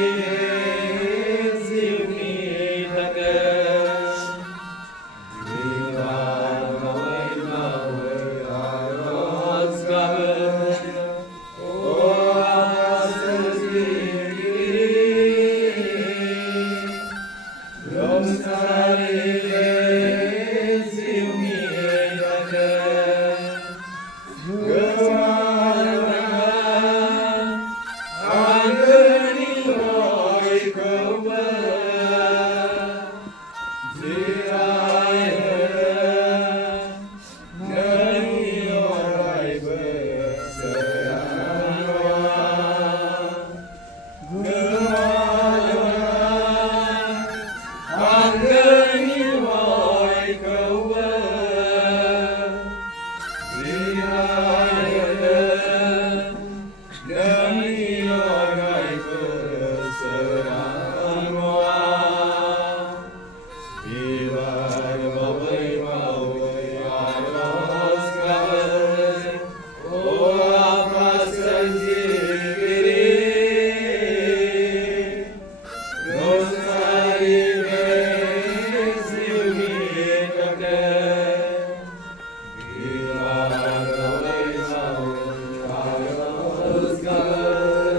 Rum sai ziu ni thake Rosalie Zilmiedane Gemana Angeni Loi Koba Ziraye Nani Orai Bersayangwa Angeni Loi Koba Ziraye Nani Orai Bersayangwa Bilai Babai Maui Aros Kabai Oa Pasanjiri Rosalie Zilmiedane Bilai Babai Maui Aros Kabai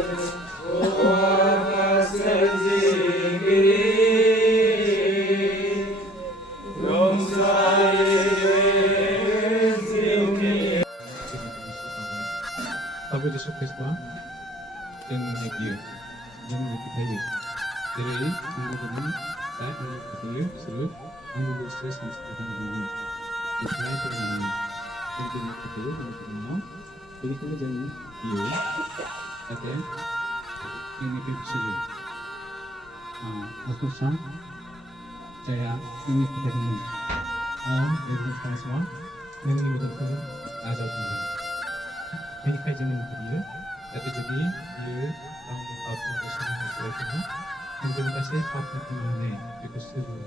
Oa Pasanjiri Tapi di Sukesma dengan media dengan media dari kemudian saya media seluruh media stres mesti dengan saya dengan media dengan jadi kita jadi dia ada ini kecil aku sang saya ini kita dengan dengan saya semua dengan betul-betul azab Menikah jangan dia, tapi jadi dia tahu apa yang saya lakukan. Terima kasih apa yang mana, itu sudah